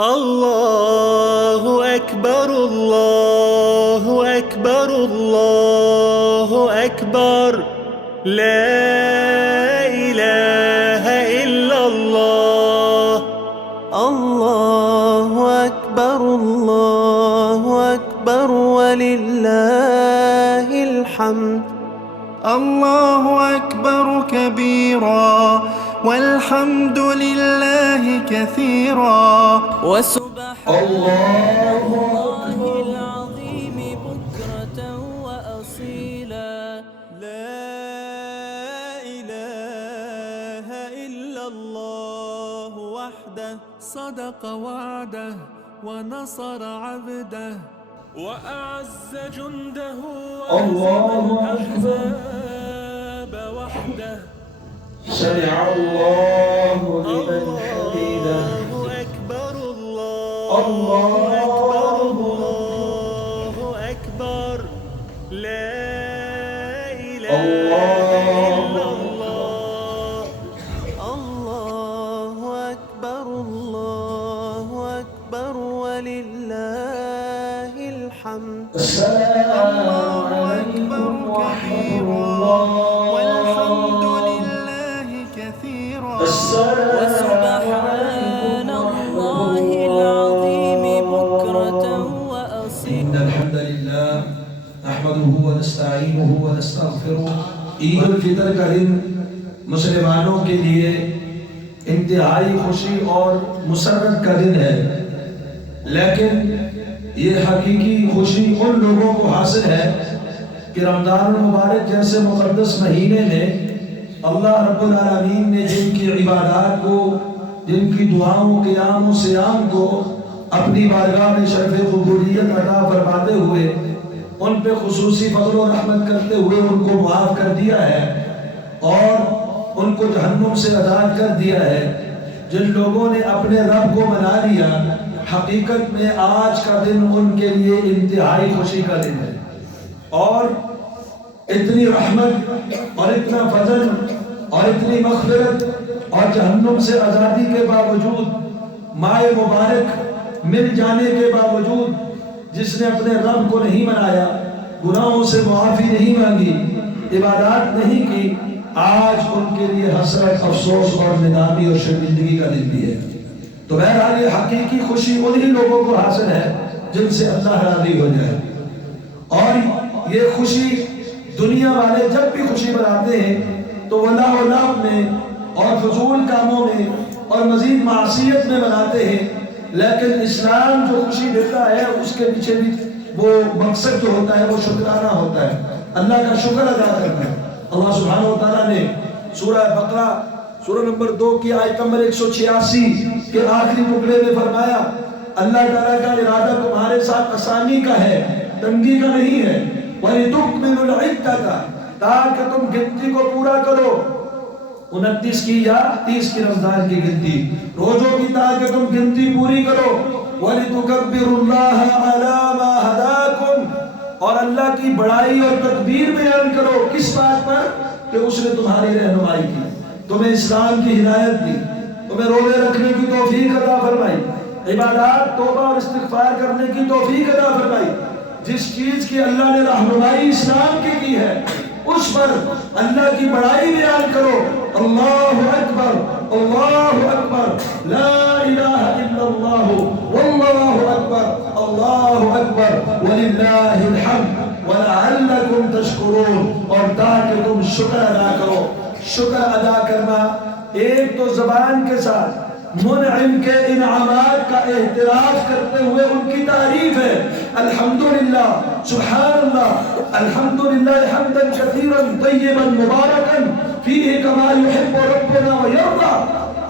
الله أكبر الله أكبر الله أكبر لا إله إلا الله الله أكبر ولله الحمد الله أكبر كبيرا والحمد لله كثيرا وسبحان الله العظيم بكرة وأصيلا لا إله إلا الله وحده صدق وعده ونصر عبده وأعز جنده وهزم الأحزاب وحده سمع الله لمن حمده الله أكبر الله الله الله أكبر لا إله إلا الله الله أكبر ولله الحمد السلام عليكم ورحمة الله والحمد لله كثيرا وسبحان الله العظيم بكرة وأصيلا إن الحمد لله نحمده ونستعينه ونستغفره عید الفطر کا دن مسلمانوں کے لیے انتہائی خوشی اور مسرت کا دن ہے، لیکن یہ حقیقی خوشی ان لوگوں کو حاصل ہے کہ رمضان المبارک جیسے مقدس مہینے میں اللہ رب العالمین نے جن کی عبادات کو، جن کی دعاؤں، قیام و صیام کو اپنی بارگاہ میں شرف قبولیت عطا فرماتے ہوئے ان پہ خصوصی فضل و رحمت کرتے ہوئے ان کو معاف کر دیا ہے اور ان کو جہنم سے آزاد کر دیا ہے۔ جن لوگوں نے اپنے رب کو منا لیا، حقیقت میں آج کا دن ان کے لیے انتہائی خوشی کا دن ہے، اور اتنی رحمت اور اتنا فضل اور اتنی مغفرت اور جہنم سے آزادی کے باوجود، ماہ مبارک مل جانے کے باوجود جس نے اپنے رب کو نہیں منایا، گناہوں سے معافی نہیں مانگی، عبادات نہیں کی، آج ان کے لیے حسرت، افسوس اور ندامی اور شرمندگی کا دن بھی ہے۔ تو بہرحال یہ حقیقی خوشی انہی لوگوں کو حاصل ہے جن سے اللہ راضی ہو جائے، اور یہ خوشی دنیا والے جب بھی خوشی مناتے ہیں تو وہ لاہ و لعب میں اور فضول کاموں میں اور مزید معصیت میں مناتے ہیں، لیکن اسلام جو خوشی دیتا ہے اس کے پیچھے بھی وہ مقصد جو ہوتا ہے وہ شکرانہ ہوتا ہے، اللہ کا شکر ادا کرنا ہے۔ اللہ سبحانہ وتعالیٰ نے سورہ بقرہ سورہ نمبر 2 کی آیت نمبر 186 کے آخری ٹکڑے میں فرمایا اللہ تعالیٰ کا ارادہ تمہارے ساتھ آسانی کا ہے، تنگی کا نہیں ہے، وَلِتُكْمِلُوا الْعِدَّةَ تاکہ تم گنتی کو پورا کرو، 29 کی یا 30 کی رمضان کی گنتی، روزوں کی تاکہ تم گنتی پوری کرو، وَلِتُكَبِّرُوا اللَّهَ عَلَى مَا هَدَاكُمْ اور اللہ کی بڑائی اور تکبیر بیان کرو، کس بات پر؟ کہ اس نے تمہاری رہنمائی کی، تمہیں اسلام کی ہدایت دی، تمہیں روزے رکھنے کی توفیق عطا فرمائی، عبادات، توبہ اور استغفار کرنے کی توفیق عطا فرمائی۔ جس چیز کی اللہ نے رہنمائی اسلام کی ہے اس پر اللہ کی بڑائی بیان کرو، اللہ اکبر لا الہ الا اللہ واللہ اکبر وللہ الحمد ولعلکم تشکرون، اور تاکہ تم شکر ادا کرو۔ شکر ادا کرنا ایک تو زبان کے ساتھ منعم کے انعامات کا احتراف کرتے ہوئے ان کی تعریف ہے، الحمدللہ، سبحان اللہ، الحمدللہ حمدا کثیرا طیبا مبارکا فیہ کما یحب ربنا ویرضى،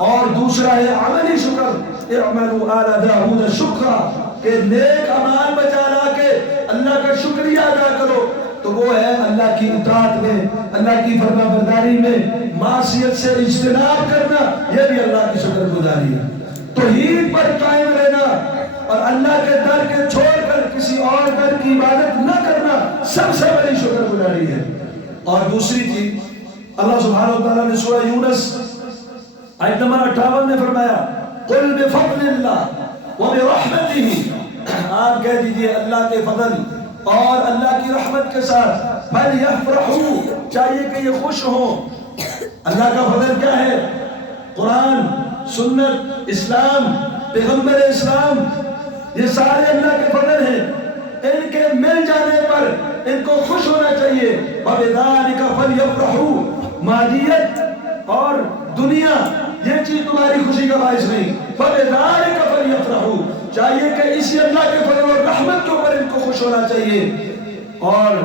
اور دوسرا ہے عملی شکر، اعملوا آل داود شکرا، کہ نیک اعمال بجا لا کے اللہ کا شکریہ ادا کرو، تو وہ ہے اللہ کی اطاعت میں، اللہ کی فرما برداری میں، معصیت سے اجتناب کرنا، یہ بھی اللہ کی شکر گزاری ہے۔ توحید پر قائم رہنا اور اللہ کے در کے چھوڑ کر کسی اور در کی عبادت نہ کرنا سب سے بڑی شکر گزاری ہے۔ اور دوسری چیز اللہ سبحانہ وتعالیٰ نے سورہ یونس آیت نمبر 58 میں فرمایا قل بفضل اللہ وَبِرَحْمَتِهِ، آپ کہہ دیجئے اللہ کے فضل اور اللہ کی رحمت کے ساتھ فَلْيَفْرَحُوا، چاہیے کہ یہ خوش ہوں۔ اللہ کا فضل کیا ہے؟ قرآن، سنت، اسلام، پیغمبر اسلام، یہ سارے اللہ کے فضل ہیں۔ ان کے مل جانے پر ان کو خوش ہونا چاہیے۔ وَبِذَلِكَ فَلْيَفْرَحُوا، مادیت اور دنیا یہ چیز تمہاری خوشی کا باعث نہیں۔ فَبِذَلِكَ فَلْيَفْرَحُوا، چاہیے کہ اسی اللہ کے فضل اور رحمت کے اوپر ان کو خوش ہونا چاہیے۔ اور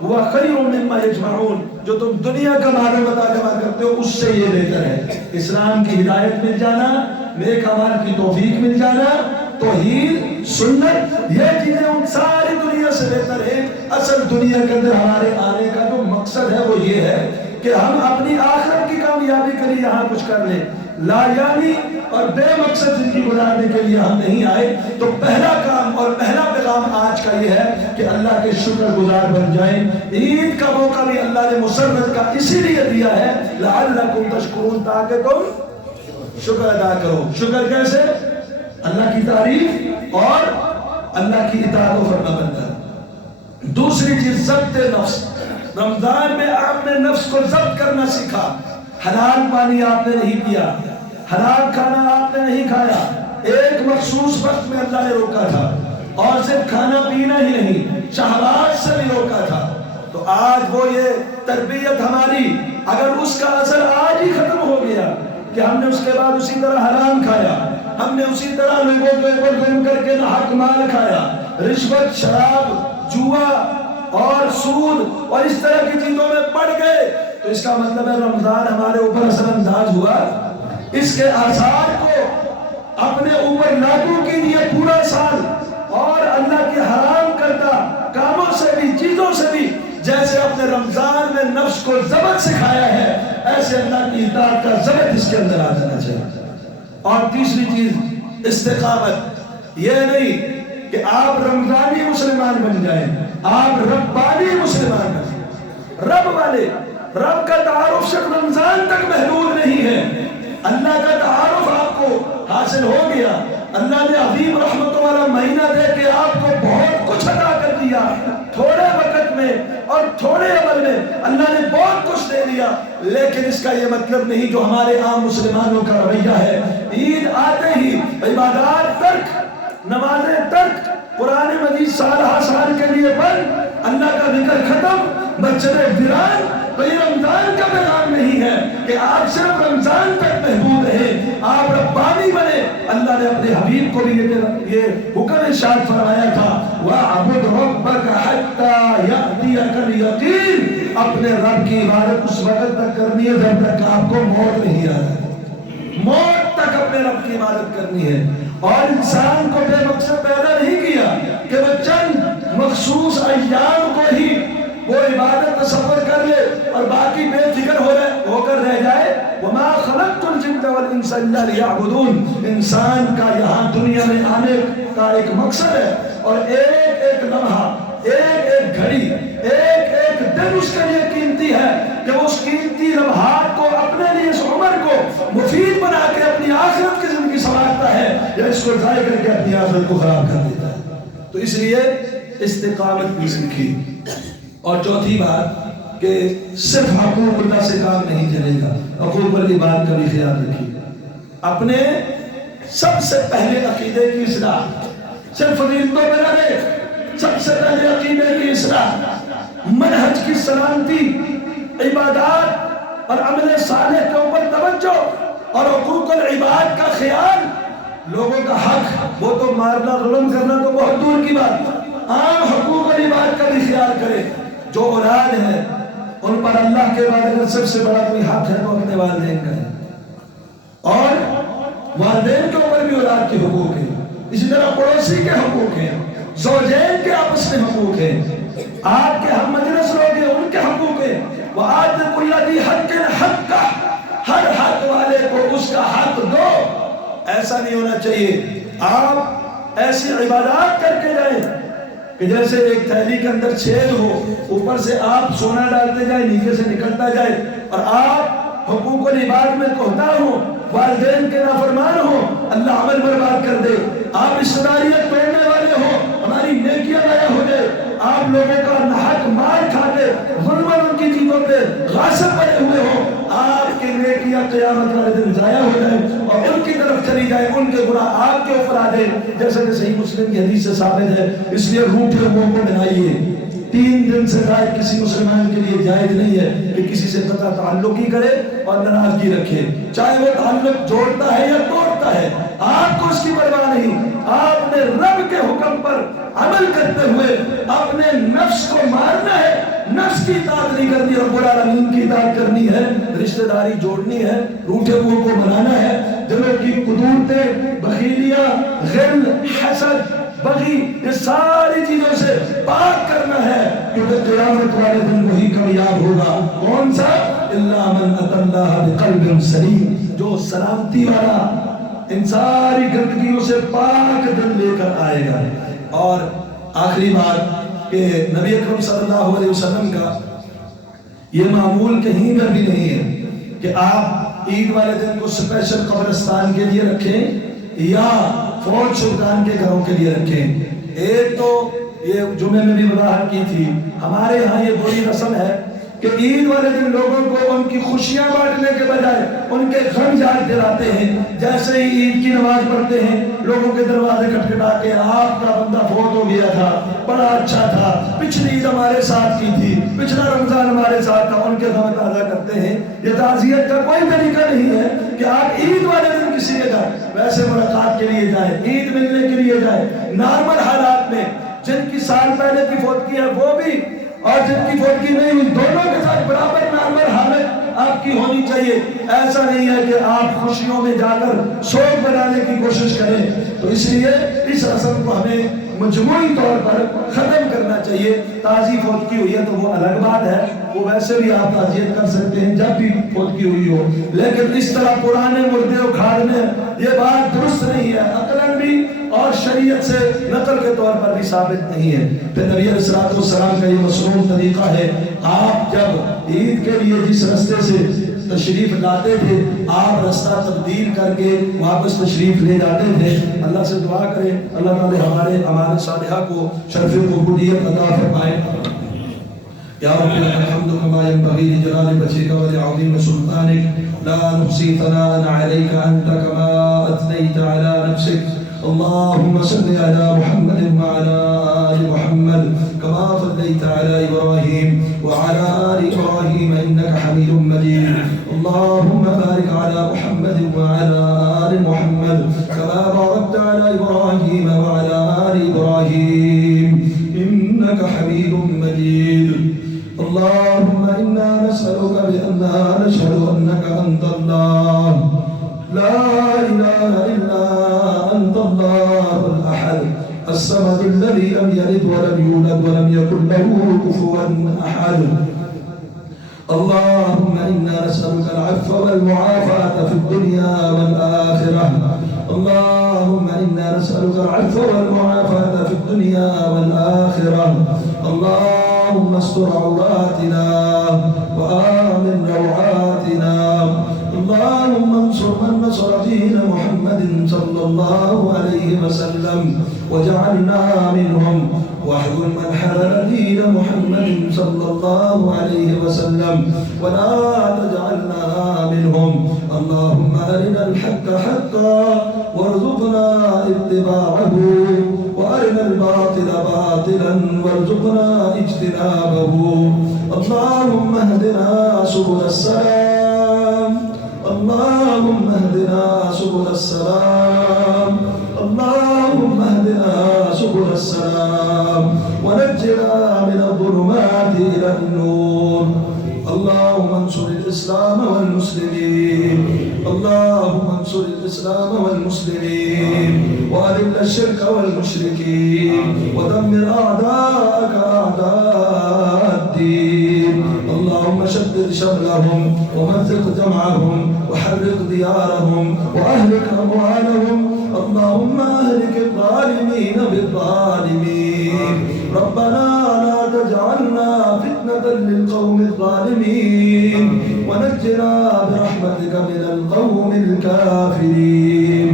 وہ خیر مما یجمعون، جو تم دنیا کا مال و متاع جمع کرتے ہو اس سے یہ بہتر ہے۔ اسلام کی ہدایت مل جانا، نیک اعمال کی توفیق مل جانا، توحید، سنت، یہ چیزیں ان ساری دنیا سے بہتر ہیں۔ اصل دنیا کے اندر ہمارے آنے کا جو مقصد ہے وہ یہ ہے کہ ہم اپنی آخرت کی کامیابی کے لیے یہاں کچھ کر لیں، لا یعنی اور بے مقصد زندگی گزارنے کے لیے ہم نہیں آئے۔ تو پہلا کام اور پہلا پیغام آج کا یہ ہے کہ اللہ کے شکر گزار بن جائیں۔ عید کا موقع بھی اللہ نے مسرت کا اسی لیے دیا ہے لعلکم تشکرون، تاکہ تم شکر ادا کرو۔ شکر کیسے؟ اللہ کی تعریف اور اللہ کی اطاعت و فرما برداری۔ دوسری چیز ضبط نفس۔ رمضان میں آپ نے نفس کو ضبط کرنا سیکھا۔ حلال پانی آپ نے نہیں پیا، حلال کھانا آپ نے نہیں کھایا، ایک مخصوص وقت میں اللہ نے روکا تھا، اور صرف کھانا پینا ہی نہیں، شہوات سے بھی روکا تھا۔ تو آج وہ یہ تربیت ہماری اگر اس کا اثر آج ہی ختم ہو گیا کہ ہم نے اس کے بعد اسی طرح حرام کھایا، ہم نے اسی طرح لوگوں کے اوپر ظلم کر کے ناحق مال کھایا، رشوت، شراب، جوا اور سود اور اس طرح کی چیزوں میں پڑ گئے، تو اس کا مطلب ہے رمضان ہمارے اوپر اثر انداز ہوا۔ اس کے آثار کو اپنے اوپر لاگو کیجیے پورا سال، اور اللہ کے حرام کردہ کاموں سے بھی، چیزوں سے بھی، جیسے اپنے رمضان میں نفس کو ضبط سکھایا ہے، ایسے اللہ کی اطاعت کا ضبط اس کے اندر آ جانا چاہیے۔ اور تیسری چیز استقامت۔ یہ نہیں کہ آپ رمضانی مسلمان بن جائیں، آپ ربانی مسلمان بن جائیں۔ رب والے، رب کا تعارف صرف رمضان تک محدود نہیں ہے، اللہ کا تعارف آپ کو حاصل ہو گیا۔ اللہ نے عظیم رحمتوں والا مہینہ دے کے آپ کو بہت کچھ عطا کر دیا، تھوڑے وقت میں اور تھوڑے عمل میں اللہ نے بہت کچھ دے دیا، لیکن اس کا یہ مطلب نہیں جو ہمارے عام مسلمانوں کا رویہ ہے، عید آتے ہی عبادات ترک، نمازیں ترک، قرآن مجید سالہ سال کے لیے بند، اللہ کا ذکر ختم، مسجد ویران۔ تو یہ رمضان کا پیغام نہیں ہے کہ آپ صرف رمضان تک محدود رہیں، آپ ربانی بنے۔ اللہ نے اپنے حبیب کو بھی یہ حکم ارشاد فرمایا تھا وَاعْبُدْ رَبَّكَ حَتَّى يَأْتِيَكَ الْيَقِينُ، اپنے رب کی عبادت اس وقت تک کرنی ہے جب تک آپ کو موت نہیں آ جائے، موت تک اپنے رب کی عبادت کرنی ہے۔ اور انسان کو بے مقصد پیدا نہیں کیا کہ وہ چند مخصوص ایام کو ہی وہ عبادت تصور کر لے اور باقی بے فکر ہو کر رہ جائے۔ وَمَا خَلَقْتُ الْجِنَّ وَالْإِنسَ إِلَّا لِيَعْبُدُونَ، انسان کا یہاں دنیا میں آنے کا ایک مقصد ہے، اور ایک ایک لمحہ، ایک ایک گھڑی، ایک ایک دن اس کے لیے قیمتی ہے کہ وہ اس قیمتی لمحات کو اپنے لیے، اس عمر کو مفید بنا کے اپنی آخرت کی زندگی سنوارتا ہے، یا اس کو ضائع کر کے اپنی آخرت کو خراب کر دیتا ہے۔ تو اس لیے استقامت بھی سیکھی۔ اور چوتھی بات کہ صرف حقوق اللہ سے کام نہیں چلے گا، حقوق العباد کا بھی خیال رکھیے۔ اپنے سب سے پہلے عقیدے کی اصلاح، صرف فضیلتوں پہ نہ رہے، سب سے پہلے عقیدے کی اصلاح، منہج کی سلامتی، عبادات اور عمل صالح کے اوپر توجہ، اور حقوق العباد کا خیال۔ لوگوں کا حق وہ تو مارنا، ظلم کرنا تو بہت دور کی بات، عام حقوق العباد کا بھی خیال کرے۔ جو اولاد ہے ان پر اللہ کے بعد سب سے بڑا کوئی حق ہے تو اپنے والدین کا ہے، اور والدین کے اوپر بھی اولاد کے حقوق ہیں، اسی طرح پڑوسی کے حقوق ہیں، زوجین کے آپس میں حقوق ہیں، آپ کے ہم مجلس لوگ ہیں ان کے حقوق ہیں۔ وآت کل ذی حق حقہ، ہر حق والے کو اس کا حق دو۔ ایسا نہیں ہونا چاہیے آپ ایسی عبادات کر کے جائیں کہ جیسے ایک تھیلی کے اندر چھید ہو، اوپر سے آپ سونا ڈالتے جائیں، نیچے سے نکلتا جائے، اور آپ حقوق العباد میں کوتاہ ہو، والدین کے نافرمان ہو، اللہ عمل برباد کر دے۔ آپ رشتہ داریاں توڑنے والے ہو، ہماری نیکیاں ضائع ہو جائے، آپ لوگوں کا ناحق مال کھا کے ظلماً ان کی چیزوں پہ غاصب بنے ہوئے ہو، آپ کی نیکیاں قیامت والے دن ضائع ہو جائے اور ان کی طرف چلی جائے، ان کے گناہ آپ کے اوپر آ جائے، جیسے کہ صحیح مسلم کی حدیث سے ثابت ہے۔ اس لیے روٹھے منہ کو ملائیے۔ 3 دن سے زائد کسی مسلمان کے لیے جائز نہیں ہے کہ کسی سے قطع تعلق ہی کرے اور ناراضگی رکھے، چاہے وہ تعلق جوڑتا ہے یا توڑتا ہے، آپ کو اس کی پرواہ نہیں۔ آپ نے رب کے حکم پر عمل کرتے ہوئے اپنے نفس کو مارنا ہے، نفس کی اطاعت نہیں کرنی، رب العالمین کی اطاعت کرنی ہے، رشتہ داری جوڑنی ہے، روٹھے منہ کو بنانا ہے، دلوں کی قدورتیں، بخیلیاں، غل، حسد، بغی، یہ ساری چیزوں سے پاک کرنا ہے، کیونکہ قیامت والے دن وہی کامیاب ہوگا۔ کون سا؟ الا من اتى الله بقلب سلیم، جو سلامتی والا ان ساری گندگیوں سے پاک دل لے کر آئے گا۔ اور آخری بات کہ نبی اکرم صلی اللہ علیہ وسلم کا یہ معمول کہیں پر بھی نہیں ہے کہ آپ عید والے دن کو اسپیشل قبرستان کے لیے رکھیں یا فوج شدگان کے گھروں کے لیے رکھیں۔ ایک تو یہ جمعے میں بھی وضاحت کی تھی، ہمارے ہاں یہ بڑی رسم ہے کہ عید والے دن لوگوں کو ان کی خوشیاں بانٹنے کے بجائے ان کے غم یاد دلاتے ہیں۔ جیسے ہی عید کی نماز پڑھتے ہیں لوگوں کے دروازے کھٹکھٹا کے آپ کا بندہ فوت ہو گیا تھا، بڑا اچھا تھا، پچھلی عید ہمارے ساتھ کی تھی، پچھلا رمضان ہمارے ساتھ تھا، ان کے غم تازہ کرتے ہیں۔ یہ تعزیت کا کوئی طریقہ نہیں ہے کہ آپ عید والے دن کسی کے گھر ویسے ملاقات کے لیے جائیں، عید ملنے کے لیے جائیں، نارمل حالات میں جن کی سال پہلے کی فوت کی ہے وہ بھی اور جن کی فوت کی نہیں ہوئی دونوں کے ساتھ برابر نارمل حالت آپ کی ہونی چاہیے۔ ایسا نہیں ہے کہ آپ خوشیوں میں جا کر شوق بنانے کی کوشش کریں۔ تو اس لیے اس رسم کو ہمیں مجموعی طور پر ختم کرنا چاہیے۔ تازی فوت کی ہوئی ہے تو وہ الگ بات ہے، وہ ویسے بھی آپ تعزیت کر سکتے ہیں جب بھی فوت کی ہوئی ہو، لیکن اس طرح پرانے مردے اکھاڑنے یہ بات درست نہیں ہے، عقلاً بھی اور شریعت سے نقل کے طور پر بھی ثابت نہیں ہے۔ پھر نبی علیہ السلام کا یہ مسنون طریقہ ہے، آپ جب عید کے لیے جس رستے سے تشریف لاتے تھے آپ رستہ تبدیل کر کے واپس تشریف لے جاتے تھے۔ اللہ سے دعا کریں اللہ تعالی ہمارے اعمال صالحہ کو شرف قبولیت عطا فرمائے۔ یا رب الحمد كما ينبغي لجلال وجهك ولعظيم سلطانك لا نحصي ثناء عليك أنت كما أثنيت على نفسك اللهم صل على محمد وعلى آل محمد كما صليت على إبراهيم وعلى آل إبراهيم إنك حميد مجيد اللهم بارك على محمد وعلى آل محمد كما باركت على إبراهيم وعلى آل إبراهيم إنك حميد مجيد اللهم إنا نسألك بأننا نشهد أنك أنت الله لا إله إلا أنت الله الأحد الصمد الذي لم يلد ولم يولد ولم يكن له كفوا أحد اللهم إنا نسألك العفو والمعافاة في الدنيا والآخرة اللهم إنا نسألك العفو والمعافاة في الدنيا والآخرة اللهم استر عوراتنا وآمن روعاتنا اللهم انصر من نصر دين محمد صلى الله عليه وسلم وجعلنا منهم واحذر من حرر دين محمد صلى الله عليه وسلم ولا تجعلنا منهم اللهم أرنا الحق حقا وارزقنا اتباعه وأرنا الباطل باطلا وارزقنا اجتنابه اللهم اهدنا سبل السلام اللهم اهدنا سبل السلام اللهم اهدنا سبل السلام ونجنا من الظلمات إلى النور اللهم انصر الإسلام والمسلمين اللهم انصر الإسلام والمسلمين وأذل الشرك والمشركين ودمر أعداءك أعداء الدين اللهم شدد شملهم ومزق جمعهم وحرق ديارهم وأهلك أموالهم اللهم أهلك الظالمين بالظالمين ربنا لا تجعلنا فتنة للقوم الظالمين ونجنا برحمتك من القوم الكافرين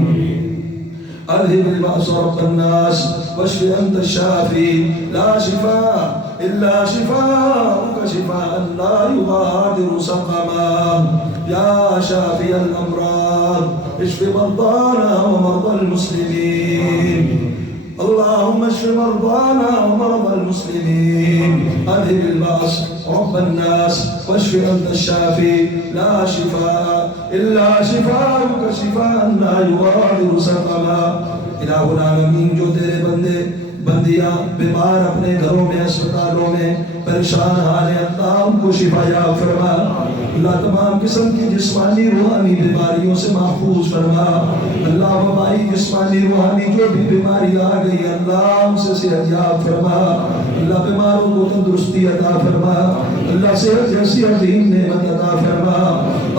اذهب البأس رب الناس واشف انت الشافي لا شفاء الا شفاءك شفاء لا يغادر سقما يا شافي الامراض اشف مرضانا ومرضى المسلمين اللهم اشف مرضانا ومرضى المسلمين اذهب البأس رب الناس واشف انت الشافي لا شفاء الا شفاءك شفاء لا يغادر سقما الہ العالمین جو تیرے بندے بندیاں بیمار اپنے گھروں میں اسپتالوں میں پریشان حال ہیں اللہ ان کو شفا یاب فرما اللہ تمام قسم کی جسمانی روحانی بیماریوں سے محفوظ فرما اللہ وبائی جسمانی روحانی جو بھی بیماری آ گئی اللہ ان سے صحت یاب فرما اللہ بیماروں کو تندرستی عطا فرما اللہ صحت جیسی عظیم نعمت عطا فرما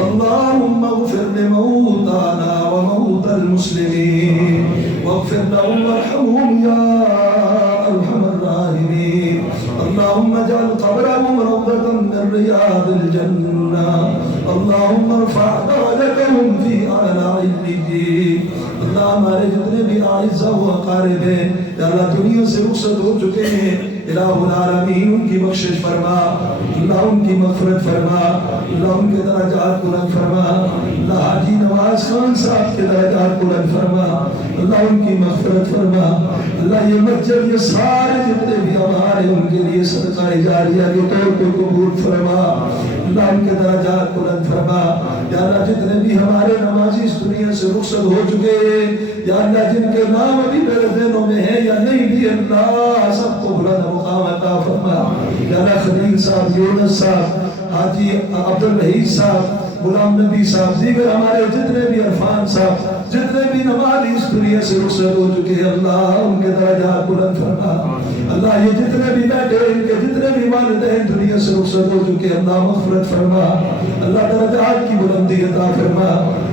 اللہم اغفر لموتانا وموت المسلمین واغفر لهم وارحمهم يا ارحم الراحمين اللهم اجعل قبرهم روضة من رياض الجنة اللهم ارفع درجتهم في اعلى عليين اللہ ہمارے جتنے بھی اعزاء و اقارب ہیں یا اللہ دنیا سے رخصت ہو چکے ہیں الہ العالمین ان کی بخشش فرما اللہ ان کی مغفرت فرما اللہ ان کے درجات بلند فرما اللہ حاجی نواز خان صاحب کے درجات بلند فرما اللہ ان کی مغفرت فرما اللہ یہ مسجد یہ سارے جتنے بھی ہمارے ان کے لیے صدقہ جاریہ کے طور پر قبول فرما اللہ ان کے درجات بلند فرما یا اللہ جتنے بھی ہمارے نمازی اس دنیا سے رخصت ہو چکے یا اللہ جن کے نام ابھی میرے ذہنوں میں ہیں یا نہیں بھی اللہ سب کو بلند مقام عطا فرما یا اللہ خلیل صاحب یونس صاحب حاجی عبدالوحید صاحب غلام نبی صاحب دیگر ہمارے جتنے بھی عرفان صاحب جتنے بھی نمازی اس دنیا سے رخصت ہو چکے اللہ ان کے درجات بلند فرما اللہ یہ جتنے بھی بیٹھے ان کے جتنے بھی والدین دنیا سے رخصت ہو چکے اللہ مغفرت فرما اللہ درجات کی بلندی عطا فرما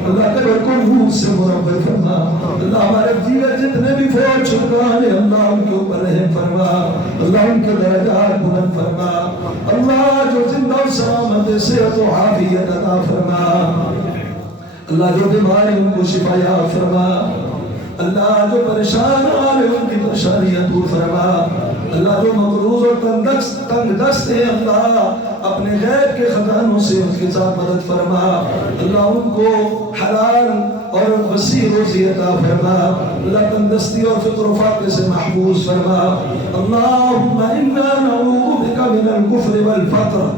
اللہ قبر کو نور سے منور فرما اللہ ہمارے دیگر جتنے بھی فوج شکران اللہ ان کے اوپر رحم فرما اللہ ان کے درجات بلند فرما اللہ جو زندہ و سلامت صحت و عافیت عطا فرما اللہ جو بیمار ہیں ان کو شفا یاب فرما اللہ جو پریشان آنے ان کی پریشانیاں دور فرما اللہ جو مغروض اور تنگ دست ہیں اللہ اپنے غیب کے خزانوں سے ان کے ساتھ مدد فرما اللہ ان کو حلال اور وسیع روزی عطا فرما اللہ تندرستی اور فقر و فاقے سے محفوظ فرما اللہم انا نعوذ بک من الکفر والفقر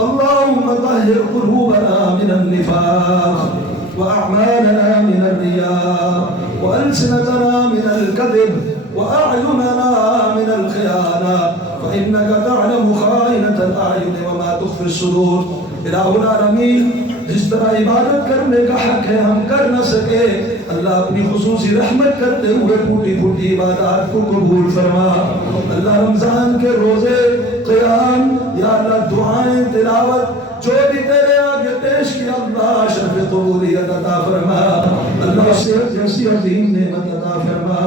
اللہم طہر قلوبنا من النفاق وأعمالنا من الرياء وألسنتنا من الكذب وأعيننا من الخيانة فإنك تعلم خائنة الأعين وما تخفي الصدور الہ العالمین جس طرح عبادت کرنے کا حق ہے ہم کر نہ سکے اللہ اپنی خصوصی رحمت کرتے ہوئے پھوٹی پھوٹی عبادات کو قبول فرما اللہ رمضان کے روزے قیام یا اللہ دعائیں تلاوت جو بھی تیرے آگے پیش کیا اللہ شرف قبولیت عطا فرما اللہ صحت جیسی عظیم نعمت عطا فرما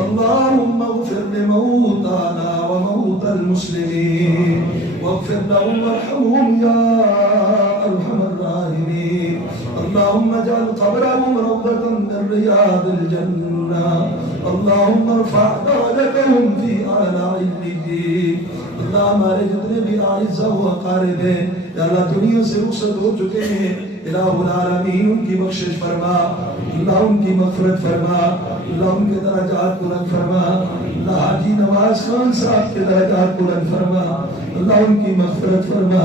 اللہم اغفر لموتانا وموت المسلمین واغفر لهم وارحمهم يا ارحم الراحمين اللهم اجعل قبرهم روضة من رياض الجنة اللهم ارفع درجتهم في اعلى عليين اللہ ہمارے جتنے بھی اعزاء و اقارب ہیں یا اللہ دنیا سے رخصت ہو چکے ہیں الہ العالمین ان کی بخشش فرما اللہ ان کی مغفرت فرما اللہ ان کے درجات بلند فرما اللہ حاجی نواز خان صاحب کے درجات بلند فرما اللہ ان کی مغفرت فرما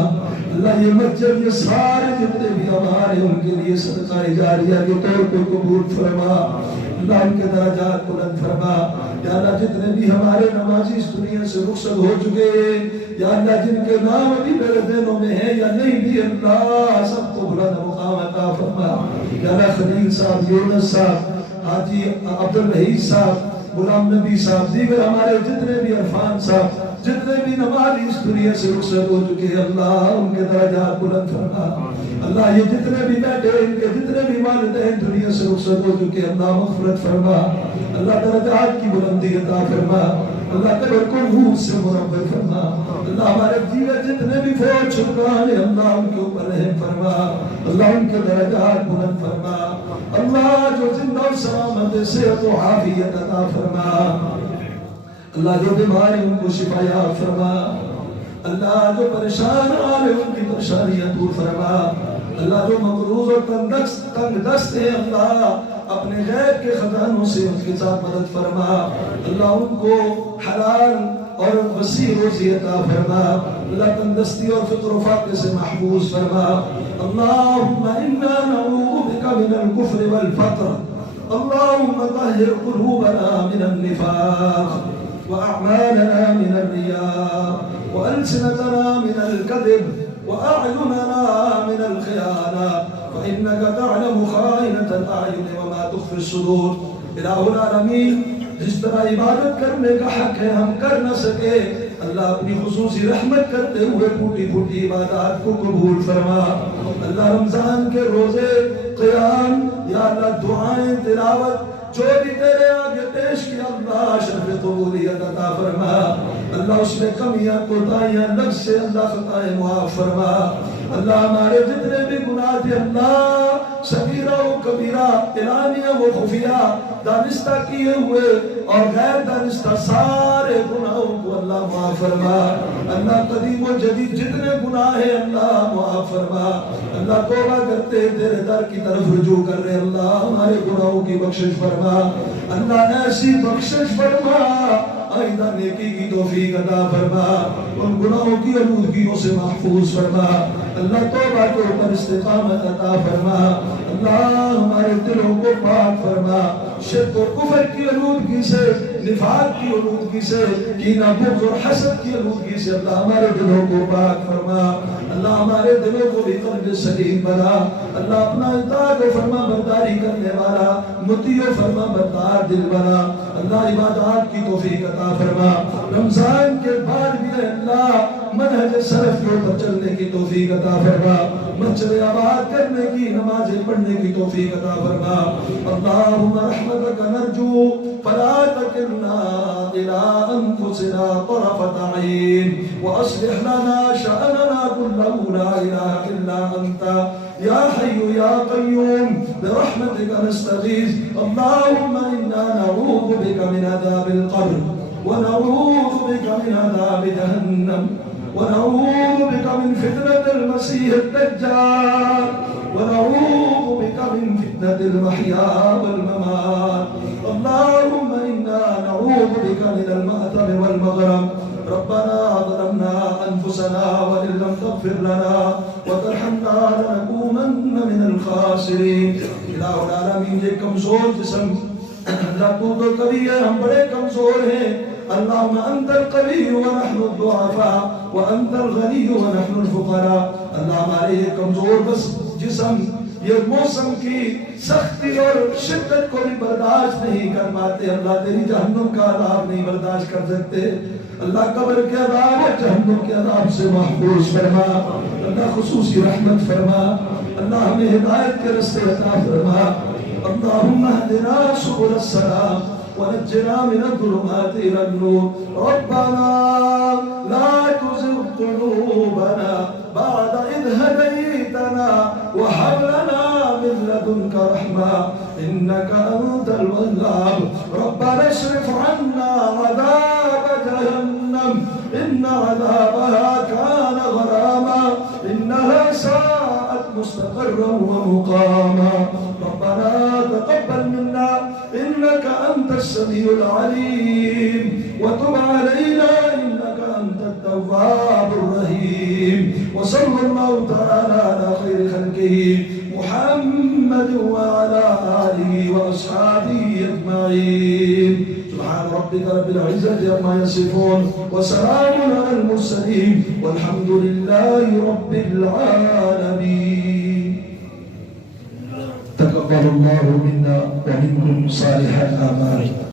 اللہ یہ مسجد یہ سارے جتنے بھی ہمارے ان کے لیے صدقہ جاریہ کے طور پر قبول فرما اللہ ان کے درجات بلند فرما یا اللہ جتنے بھی ہمارے نمازی اس دنیا سے رخصت ہو چکے یا اللہ جن کے نام ابھی میرے ذہنوں میں ہیں یا نہیں بھی اللہ سب کو بلند مقام عطا فرما یا اللہ خلیل صاحب یونس صاحب حاجی عبدالوحید صاحب غلام نبی صاحب دیگر ہمارے جتنے بھی عرفان صاحب جتنے بھی نمازی اس دنیا سے رخصت ہو چکے اللہ ان کے درجات بلند فرما اللہ یہ جتنے بھی بیٹھے ان کے جتنے بھی والدین دنیا سے رخصت ہو چکے اللہ مغفرت فرما اللہ درجات کی بلندی عطا فرما اللہ قبر کو نور سے منور فرما اللہ ہمارے دیگر جتنے بھی فوج شکران اللہ ان کے اوپر رحم فرما اللہ ان کے درجات بلند فرما اللہ جو زندہ و سلامت صحت و عافیت عطا فرما، اللہ جو بیمار ہیں ان کو شفا یاب فرما، اللہ جو پریشان آلے ان کی پریشانیاں دور فرما، اللہ جو مقروض اور تنگ دست ہیں اللہ اپنے غیب کے خزانوں سے ان کے ساتھ مدد فرما، اللہ ان کو حلال اور وسیع روزی عطا فرما، اللہ تندرستی اور فقر و فاقے سے محفوظ فرما، اللہم انا نعوذ بک من الکفر والفقر، اللہم طہر قلوبنا من النفاق وأعمالنا من الرياء وألسنتنا من الكذب وأعيننا من الخيانة فإنك تعلم خائنة الأعين وما تخفي الصدور۔ الہ العالمین جس طرح عبادت کرنے کا حق ہے ہم کر نہ سکے، اللہ اپنی خصوصی رحمت کرتے ہوئے پھوٹی پھوٹی عبادات کو قبول فرما، اللہ رمضان کے روزے قیام یا اللہ دعائیں تلاوت جو بھی تیرے آگے پیش کیا اللہ شرف قبولیت عطا فرما، اللہ اس میں کمیاں کوتاہیاں نقص سے اللہ خطائیں معاف فرما، اللہ ہمارے جتنے بھی گناہ تھے اللہ صغیرہ و کبیرہ اعلانیہ و خفیہ دانستہ کیے ہوئے اور غیر دانستہ سارے گناہوں کو اللہ معاف فرما، اللہ قدیم و جدید جتنے گناہ ہیں اللہ معاف فرما، اللہ توبہ کرتے تیرے در کی طرف رجوع کر رہے اللہ ہمارے گناہوں کی بخشش فرما، اللہ ایسی بخشش فرما آئندہ نیکی کی توفیق عطا فرما، ان گناہوں کی آلودگیوں سے محفوظ فرما، اللہ توبہ کے اوپر استقامت عطا فرما، اللہ ہمارے دلوں کو پاک فرما، شرک و کفر کی آلودگی سے، نفاق کی آلودگی سے، کینہ بغض اور حسد کی آلودگی سے اللہ ہمارے دلوں کو پاک فرما، اللہ ہمارے دلوں کو بھی قلب سلیم بنا، اللہ اپنا اطاعت و فرما برداری کرنے والا مطیع و فرما بردار دل بنا، اللہ عبادات کی توفیق عطا فرما، رمضان کے بعد بھی اللہ منہج سلف کے اوپر چلنے کی توفیق عطا فرما، مسجد آباد کرنے کی نمازیں پڑھنے کی توفیق عطا فرما، اللہم رحمتک نرجو فلا تکلنا الى انفسنا طرفت عین واصلح لنا شأننا كله لا اله الا انت یا حی یا قیوم برحمتک نستغیث، اللہم انا نعوذ بک من عذاب القبر ونعوذ بك من عذاب جهنم ونعوذ بك من فتنة المسيح الدجال ونعوذ بك من فتنة المحيا والممات، اللهم إنا نعوذ بك من المأثم والمغرم، ربنا ظلمنا أنفسنا وإن لم تغفر لنا وترحمنا لنكونن من الخاسرين۔ الہ العالمین یہ کمزور جسم اللہ تو قوی ہے ہم بڑے کمزور ہیں، اللہم انت القوی ونحن الضعفاء وانت الغنی ونحن الفقراء، اللہ ہمارے یہ کمزور بس جسم یہ موسم کی سختی اور شدت کو بھی برداشت نہیں کر پاتے، اللہ تیری جہنم کا عذاب نہیں برداشت کر سکتے، اللہ قبر کے عذاب اور جہنم کے عذاب سے محفوظ فرما، اللہ خصوصی رحمت فرما، اللہ ہمیں ہدایت کے رستے عطا فرما، اللہم اہدنا سبل السلام ونجنا من الظلمات إلى النور، ربنا لا تزغ قلوبنا بعد إذ هديتنا وهب لنا من لدنك رحمة إنك أنت الوهاب، ربنا اصرف عنا عذاب جهنم إن عذابها كان غراما إنها ساءت مستقرا ومقاما، ربنا تقبل منا إنك أنت السميع العليم وتب علينا إنك أنت التواب الرحيم، وصلى الله تعالى على خير خلقه محمد وعلى آله وأصحابه أجمعين، سبحان ربك رب العزة عما يصفون وسلام على المرسلين والحمد لله رب العالمين۔ تقبل الله منا ومنكم صالح الأعمال۔